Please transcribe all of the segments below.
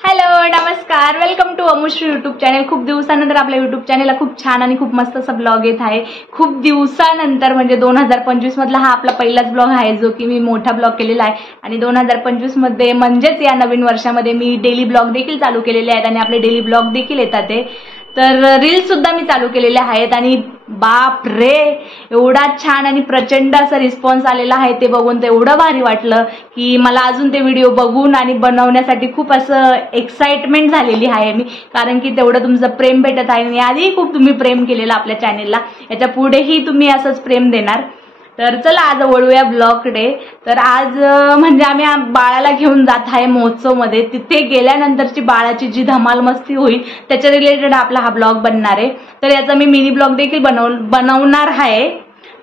Hello नमस्कार, welcome to अमुश्री YouTube channel. खूप दिवसानंतर आपल्या यूट्यूब चॅनलला खूप छान आणि खूप मस्त असा ब्लॉग येत आहे। खूप दिवसानंतर म्हणजे 2025 मधला हा आपला पहिलाच ब्लॉग आहे जो की मी मोठा ब्लॉग केलेला आहे। आणि 2025 मध्ये म्हणजेच या नवीन वर्षामध्ये मी डेली ब्लॉग देखील चालू केलेले आहेत आणि आपले डेली ब्लॉग देखील येतात ते। तर रील्स सुद्धा मी चालू केलेले आहेत आणि बाप रे एवढा छान आणि प्रचंड असा रिस्पॉन्स आलेला आहे ते बघून तर एवढं भारी वाटलं की मला अजून ते व्हिडिओ बघून आणि बनवण्यासाठी खूप असं एक्साइटमेंट झालेली आहे मी, कारण की तेवढं तुमचं प्रेम भेटत आहे आणि आधी खूप तुम्ही प्रेम केलेलं आपल्या चॅनेलला, याच्या पुढेही तुम्ही असंच प्रेम देणार। तर चला आज वळूया ब्लॉगकडे। तर आज म्हणजे आम्ही बाळाला घेऊन जात आहे महोत्सव मध्ये, तिथे गेल्यानंतरची बाळाची जी धमाल मस्ती होईल त्याच्या रिलेटेड आपला हा ब्लॉग बनणार आहे। तर याचा मी मिनी ब्लॉग देखील बनवणार आहे।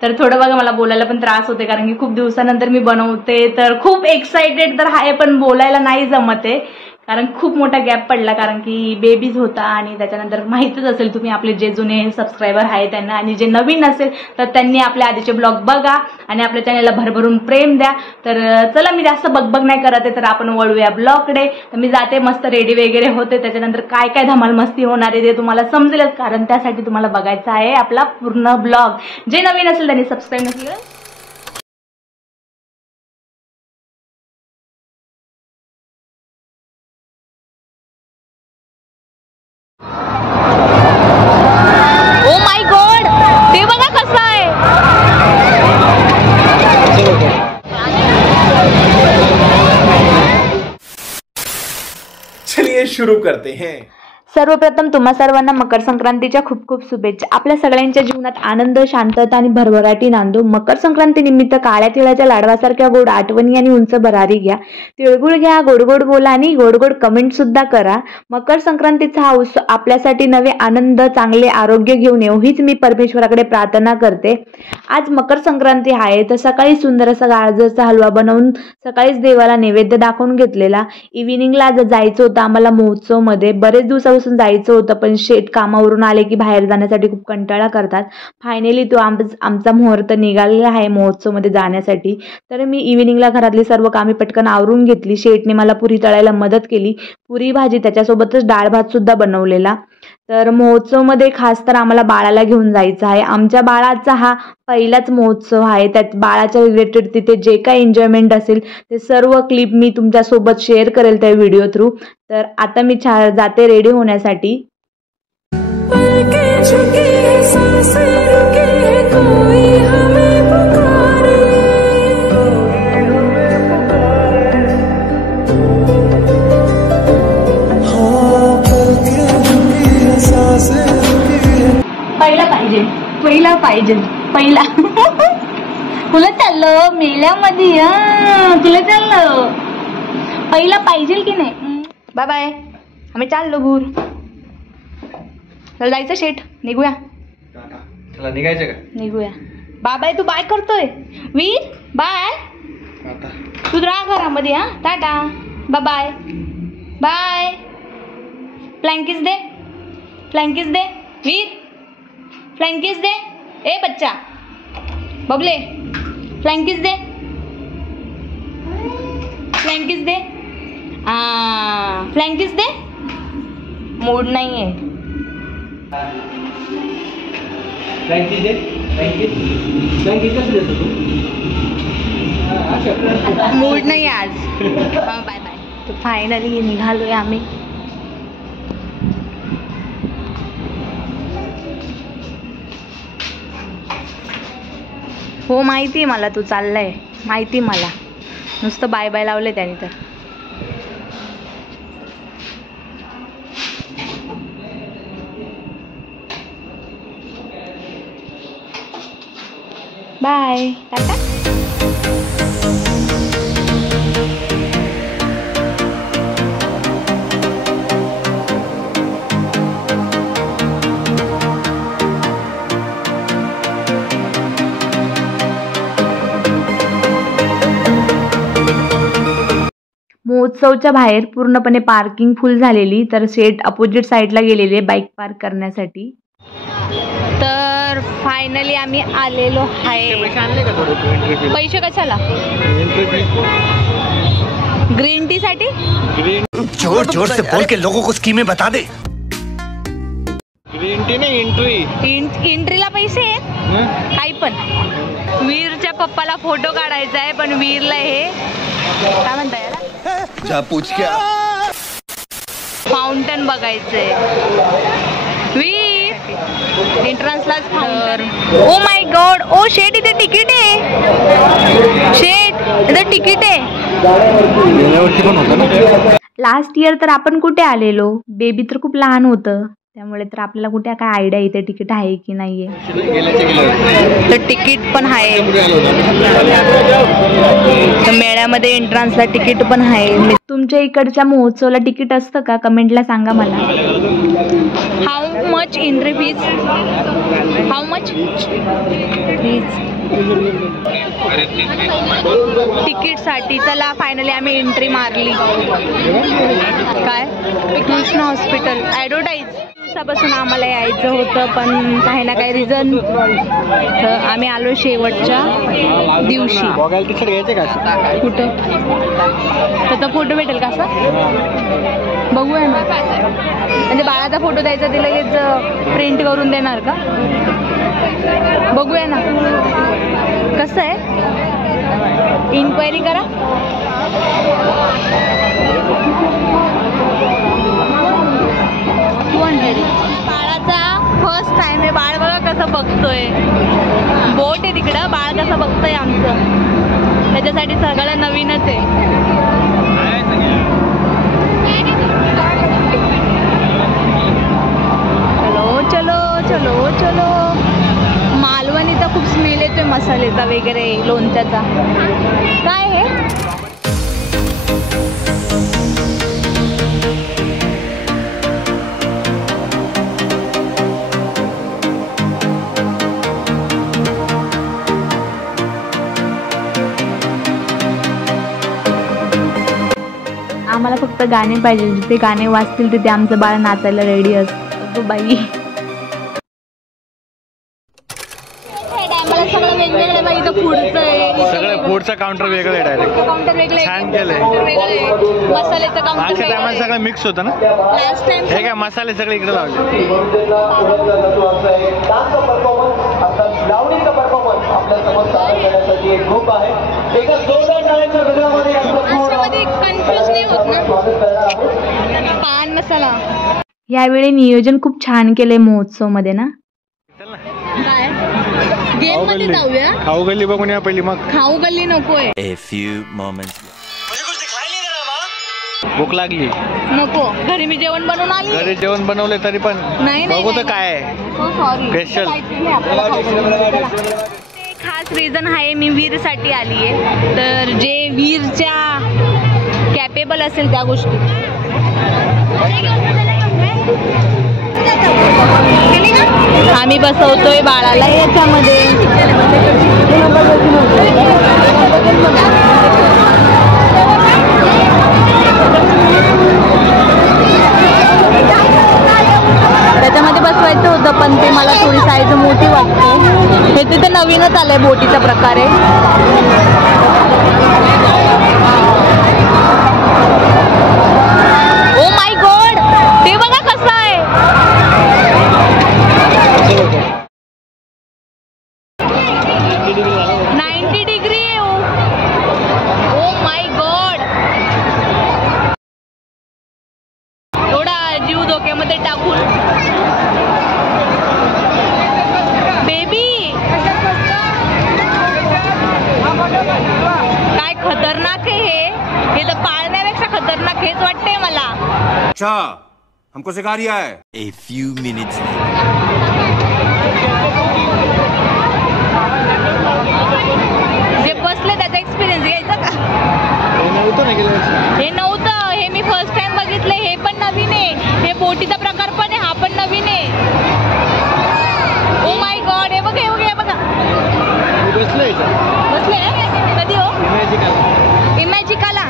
तर थोडं बघा मला बोलायला पण त्रास होते कारण की खूप दिवसानंतर मी बनवते, तर खूप एक्साइटेड तर आहे पण बोलायला नाही जमते कारण खूप मोठा गॅप पडला, कारण की बेबीज होता आणि त्याच्यानंतर माहितच असेल तुम्ही आपले जे जुने सबस्क्रायबर आहेत त्यांना, आणि जे नवीन असेल तर त्यांनी आपल्या आधीचे ब्लॉग बघा आणि आपल्या चॅनलला भरभरून प्रेम द्या। तर चला मी जास्त बकबक नाही करत आहे, तर आपण वळूया ब्लॉगकडे। तर मी जाते, मस्त रेडी वगैरे होते, त्याच्यानंतर काय काय धमाल मस्ती होणार आहे ते तुम्हाला समजेलच, कारण त्यासाठी तुम्हाला बघायचा आहे आपला पूर्ण ब्लॉग। जे नवीन असेल त्यांनी सबस्क्राईब नसेल शुरू करते हैं। सर्वप्रथम तुम्हा सर्वांना मकर संक्रांतीच्या खूप खूप शुभेच्छा। आपल्या सगळ्यांच्या जीवनात आनंद, शांतता आणि भरभराटी नांदो। मकर संक्रांती निमित्त काळ्या तिळाच्या लाडवासारख्या गोड आठवणी आणि उंच भरारी घ्या, तिळगुळ घ्या, गोड गोड बोला आणि गोड गोड कमेंट सुद्धा करा। मकर संक्रांतीचा हा उत्सव आपल्यासाठी नवे आनंद, चांगले आरोग्य घेऊन येऊ हीच मी परमेश्वराकडे प्रार्थना करते। आज मकर संक्रांती आहे, तर सकाळी सुंदर असा गाजरचा हलवा बनवून सकाळीच देवाला नैवेद्य दाखवून घेतलेला। इव्हिनिंगला जायचं होतं आम्हाला महोत्सव मध्ये, बरेच दिवसापासून जायचं होतं पण शेट कामावरून आले की बाहेर जाण्यासाठी खूप कंटाळा करतात। फायनली तो आमचा मुहूर्त निघालेला आहे महोत्सव मध्ये जाण्यासाठी। तर मी इव्हिनिंगला घरातली सर्व कामे पटकन आवरून घेतली। शेटने मला पुरी तळायला मदत केली, पुरी भाजी त्याच्यासोबतच डाळ भात सुद्धा बनवलेला। तर महोत्सव मध्ये खास तर आम्हाला बाळाला घेऊन जायचं आहे। आमच्या बाळाचा हा पहिलाच महोत्सव आहे, त्यात बाळाच्या रिलेटेड तिथे जे काही एन्जॉयमेंट असेल ते सर्व क्लिप मी तुमच्यासोबत शेअर करेल त्या व्हिडिओ थ्रू। तर आता मी जाते रेडी होण्यासाठी। पहिला तुला चाललं मेल्यामध्ये, तुला चाललं पहिला पाहिजे की नाही? बाय बाय, आम्ही चाललो भूर, चल जायचं शेट, निघूया। चला निघायचं का? निघूया। बाय, तू बाय करतोय वीर, बाय। तू राहा घरामध्ये, हा टाटा, बाय बाय। फ्लँकीस दे, फ्लँकीस दे वीर, फ्लँकीस दे। ए बच्चा बबले, फ्लँकीस दे, फ्लँकीस दे, फ्लँकीस दे। मूड नाही आहे, फ्लँकी दे, फ्लँकी कसं देतो तू? मूड नाही आज। Bye bye. तर फायनली निघालोय आम्ही। हो माहिती आहे मला तू चाललाय, माहिती मला, नुसतं बाय बाय लावले त्याने तर। बाय टाटा। महोत्सवच्या बाहेर पूर्णपणे पार्किंग फुल झालेली, तर शेट अपोजिट साईडला गेलेले बाईक पार्क करण्यासाठी। तर फायनली आम्ही आलेलो आहे। पैसे कशाला? ग्रीन टी साठी जोर जोर से बोल के लोगों को स्कीमें बता दे। ग्रीन टी नाही, एंट्री. एंट्रीला पैसे आहेत काही पण. वीरच्या पप्पाला फोटो काढायचा आहे, पण वीरला हे काय म्हणता याला जा पूछ क्या फाउंटन बघायचंय. वीर एंट्रन्सला फाउंटन. ओ माय गॉड, ओ शेट इथे तिकीट आहे. शेट इथे तिकीट आहे. पण होतं ना. लास्ट इयर तर आपण कुठे आलेलो, बेबी तर खूप लहान होतं, त्यामुळे तर आपल्याला कुठे काय आयडिया इथे तिकीट आहे की नाहीये. तर तिकीट पण आहे, तर मेळ्यामध्ये एंट्रन्सला तिकीट पण आहे. तुमच्या इकडच्या महोत्सवाला तिकीट असतं का? कमेंटला सांगा मला. How much entry fees? How much fees तिकीटसाठी? चला फायनली आम्ही एंट्री मारली. काय कृष्ण हॉस्पिटल ॲडव्हर्टाईज. दिवसापासून आम्हाला यायचं होतं, पण काही ना काही रिझन आम्ही आलो शेवटच्या दिवशी. बघायला तिकीट घ्यायचे का? कुठं त्याचा फोटो भेटेल का असं? बघूया ना. म्हणजे बाळाचा फोटो द्यायचा, ते लगेच प्रिंट करून देणार का? बघूया ना कसं आहे. इन्क्वायरी करा. बाळाचा फर्स्ट टाइम आहे. बाळ बघा कसं बघतोय. बोट आहे तिकडं, बाळ कसं बघतोय आमचं. त्याच्यासाठी सगळं नवीनच आहे. चलो चलो चलो चलो. मालवणीचा खूप स्मेल येतोय, मसाल्याचा वगैरे, लोणच्याचा. काय हे? आम्हाला फक्त गाणे पाहिजे. जिथे गाणे वाजतील तिथे आमचं बाळ नाचायला रेडी असतं. बाई सगळं वेगवेगळं बाई. इथं फूडचं आहे, सगळं फूडचं काउंटर वेगळं आहे. डायरेक्ट काउंटर वेगळे, छान केलंय. मसाल्याचं काउंटर मागच्या टायमाला सगळं मिक्स होतं ना. लास्ट टाइम हे काय मसाले सगळे इकडे लावले. कन्फ्युज नाही होत ना. पान मसाला. यावेळी नियोजन खूप छान केलंय महोत्सव मध्ये ना. काय गेम मध्ये जाऊया? खाऊ गल्ली बघून या पहिली, मग खाऊ गल्ली नकोय. A few moments. भूक लागली. नको, घरी मी जेवण बनवून आली. घरी जेवण बनवले तरी पण नाही बघू तर काय आहे. सॉरी. स्पेशल खास रिझन आहे, मी वीरसाठी आली आहे. तर जे वीरच्या कॅपेबल असेल त्या गोष्टी. आम्ही बसवतोय बाळाला याच्यामध्ये. त्याच्यामध्ये बसवायचं होतं, पण ते मला थोडी साईज मोठी वाटते. हे तिथे नवीनच आलंय बोटीच्या प्रकारे. ओ माय गॉड, ते बघा कसं आहे. 90 डिग्री. ओ माय गॉड, एवढा जीव धोक्यामध्ये टाकून. बेबी काय खतरनाक आहे हे तर पाळण्यापेक्षा खतरनाक हेच वाटते मला. अच्छा, हमको सिखा रिया है. A few minutes. जे बसले त्याचा एक्सपिरियन्स घ्यायचा का? हे नव्हतं, हे मी फर्स्ट टाइम बघितलं. हे पण नवीन आहे. हे बोटीचा प्रकार पण आहे, हा पण नवीन आहे. ओ माय गॉड, हे बघा, हे बघा, हे बघा. बसले कधी हो? इमॅजिकाला.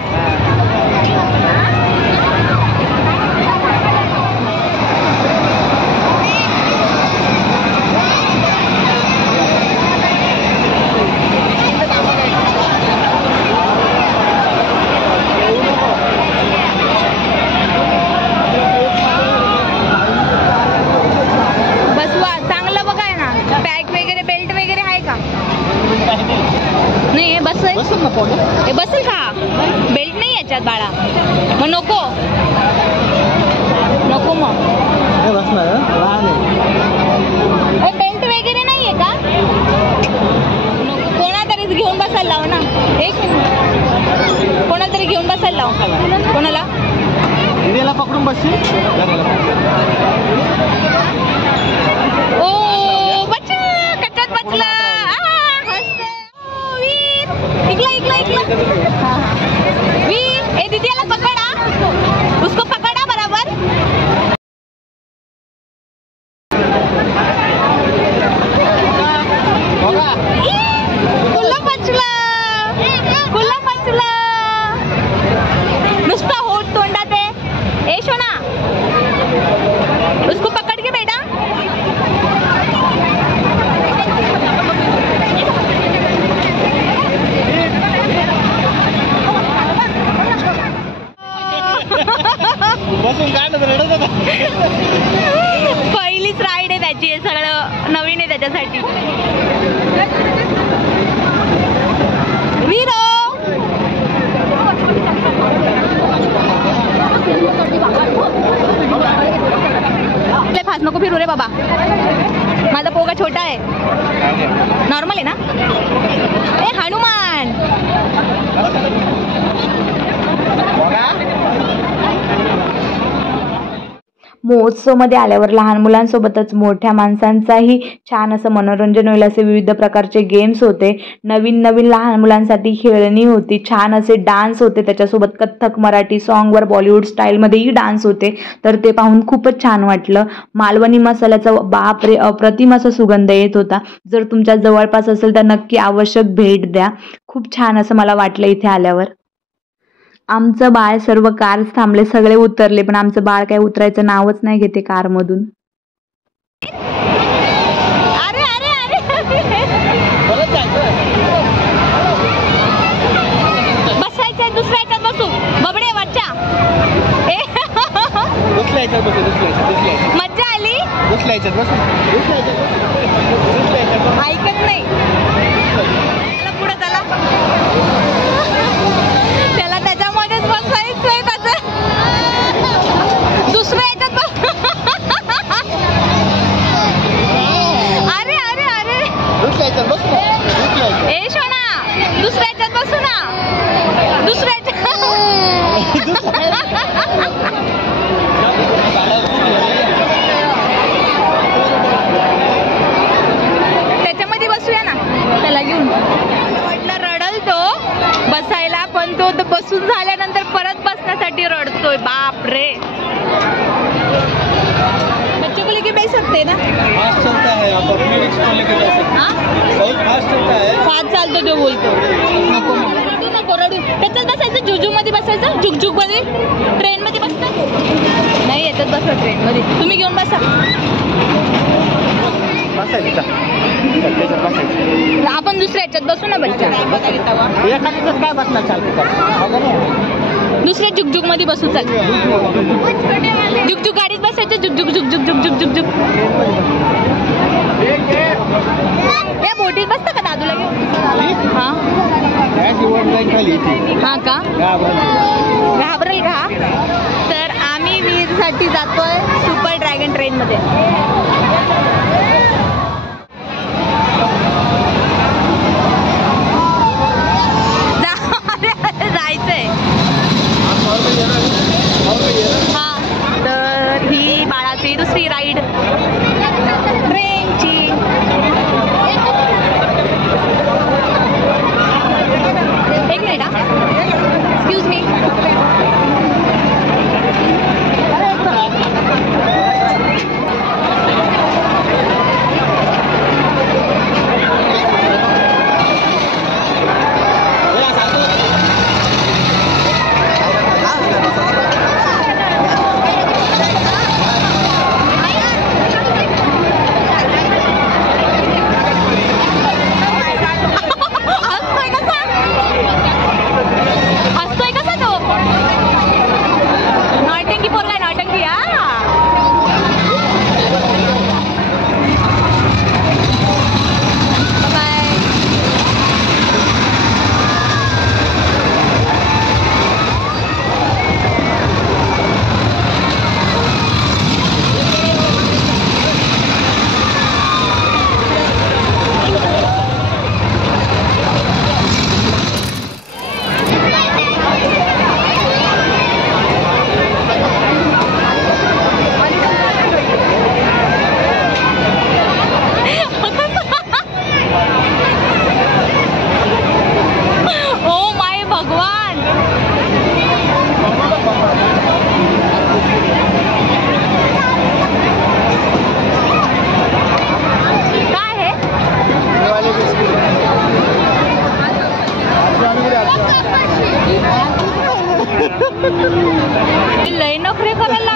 बसशील ओ बच्चा कच्चात बचला हसते वीर इकला वीर ए दीदी याला पकडा उसको पकडा बराबर कुल्ला बचला नुसता होट तोंडात आहे ए शोना उसको पकड़ के बेटा बसून काय रडत होता पहिलीच राईड आहे त्याची हे सगळं नवीन आहे त्याच्यासाठी वीरो फास्ट नको फिरू रे बाबा माझा पोगा छोटा आहे नॉर्मल आहे ना ए हनुमान महोत्सवमध्ये आल्यावर लहान मुलांसोबतच मोठ्या माणसांचाही छान असं मनोरंजन होईल असे विविध प्रकारचे गेम्स होते नवीन लहान मुलांसाठी खेळणी होती छान असे डान्स होते त्याच्यासोबत कथ्थक मराठी सॉन्गवर बॉलिवूड स्टाईलमध्येही डान्स होते तर ते पाहून खूपच छान वाटलं मालवणी मसाल्याचा बापरे अप्रतिम असा सुगंध येत होता जर तुमच्या जवळपास असेल तर नक्की आवश्यक भेट द्या खूप छान असं मला वाटलं इथे आल्यावर आमचं बाळ सर्व कार्स थांबले सगळे उतरले पण आमचं बाळ काय उतरायचं नावच नाही घेते कारमधून अरे अरे अरे बसायचं दुसऱ्या याच्यात बसू बबडे बच्चा मज्जा आली ऐकत नाही पुढे चला त्याला त्याच्यामध्येच बसायचंय त्याचं दुसऱ्या याच्यात अरे अरे अरे ए शोना दुसऱ्या याच्यात बसू ना दुसऱ्या त्याच्यामध्ये बसूया ना त्याला घेऊन म्हटलं रडल तो बसायला पण तो बसून झाल्यानंतर परत बसण्यासाठी रडतोय बाप रे बच्चों को लेके बैठ सकते ना फास्ट चलता है आप अपनी रिक्स को लेके जा सकते हैं बहुत फास्ट चलता है फास्ट चालतो जो बोलतो नको रडू त्याच्यात बसायचं जुजू मध्ये बसायचं जुगजुग मध्ये ट्रेन मध्ये बसतात नाही याच्यात बसलं ट्रेन मध्ये तुम्ही घेऊन बसा आपण दुसऱ्या याच्यात बसू ना बच्चा काय बसणार दुसऱ्या जुगजुग मध्ये बसू चल जुगजुग गाडीत बसायचं जुगजुग जुगजुग जुगजुग जुगजुग या बोटीत बसतं का दादूला हा हा का घाबरेल का तर आम्ही वीरसाठी जातोय सुपर ड्रॅगन ट्रेन मध्ये जायचंय हा तर ही बाळाची दुसरी राईड ट्रेनची एक मिनिट एक्सक्यूज मी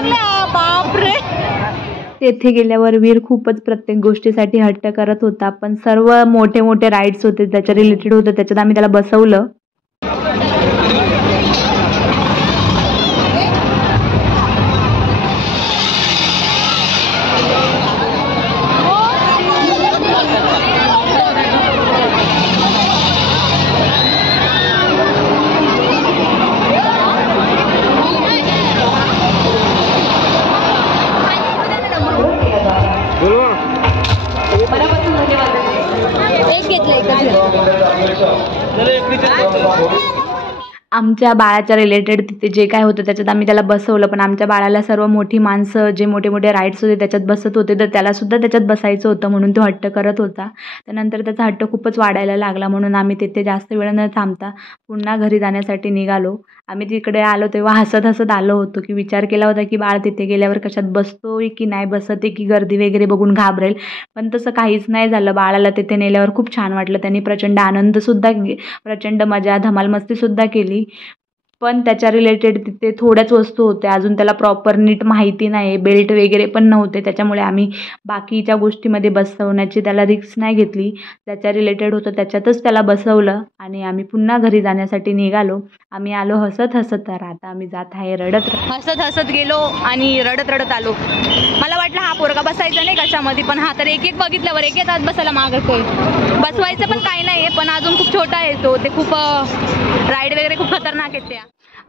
बापरे. तेथे गेल्यावर वीर खूपच प्रत्येक गोष्टीसाठी हट्ट करत होता, पण सर्व मोठे मोठे राईड्स होते त्याच्या रिलेटेड होतं, त्याच्यात आम्ही त्याला बसवलं. आमच्या बाळाच्या रिलेटेड तिथे जे काय होतं त्याच्यात आम्ही त्याला बसवलं, पण आमच्या बाळाला सर्व मोठी माणसं जे मोठे मोठे राईड्स होते त्याच्यात बसत होते, तर त्यालासुद्धा त्याच्यात बसायचं होतं म्हणून तो हट्ट करत होता. त्यानंतर त्याचा हट्ट खूपच वाढायला लागला म्हणून आम्ही तिथे जास्त वेळ न थांबता पुन्हा घरी जाण्यासाठी निघालो. आम्ही तिकडे आलो तेव्हा हसत हसत आलो होतो, की विचार केला होता की बाळ तिथे गेल्यावर कशात बसतोय की नाही बसत आहे, की गर्दी वगैरे बघून घाबरेल, पण तसं काहीच नाही झालं. बाळाला तिथे नेल्यावर खूप छान वाटलं. त्यांनी प्रचंड आनंदसुद्धा प्रचंड मजा धमाल मस्तीसुद्धा केली. पण त्याच्या रिलेटेड तिथे थोड्याच वस्तू होत्या, अजून त्याला प्रॉपर नीट माहिती नाही, बेल्ट वगैरे पण नव्हते, त्याच्यामुळे आम्ही बाकीच्या गोष्टीमध्ये बसवण्याची त्याला रिस्क नाही घेतली. त्याच्या रिलेटेड होतं त्याच्यातच त्याला बसवलं आणि आम्ही पुन्हा घरी जाण्यासाठी निघालो. आम्ही आलो हसत हसत, तर आता आम्ही जात आहे रडत. हसत हसत गेलो आणि रडत रडत आलो. मला वाटलं हा पोरगा बसायचा नाही कशामध्ये, पण हा तर एक एक बघितल्यावर एक एक हात बसायला मागतोय. बसवायचं पण काही नाही आहे, पण अजून खूप छोटा आहे तो, ते खूप राईड वगैरे खूप खतरनाक आहेत त्या.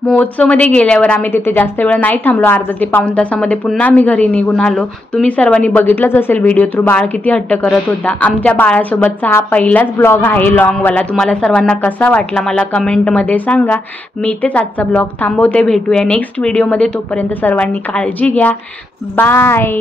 महोत्सवमध्ये गेल्यावर आम्ही तिथे जास्त वेळ नाही थांबलो, अर्धा ते पाऊण तासामध्ये पुन्हा आम्ही घरी निघून आलो. तुम्ही सर्वांनी बघितलंच असेल व्हिडिओ थ्रू बाळ किती हट्ट करत होता. आमच्या बाळासोबतचा हा पहिलाच ब्लॉग आहे लॉंगवाला. तुम्हाला सर्वांना कसा वाटला मला कमेंटमध्ये सांगा. मी इथेच आजचा ब्लॉग थांबवते. भेटूया नेक्स्ट व्हिडिओमध्ये. तोपर्यंत सर्वांनी काळजी घ्या. बाय.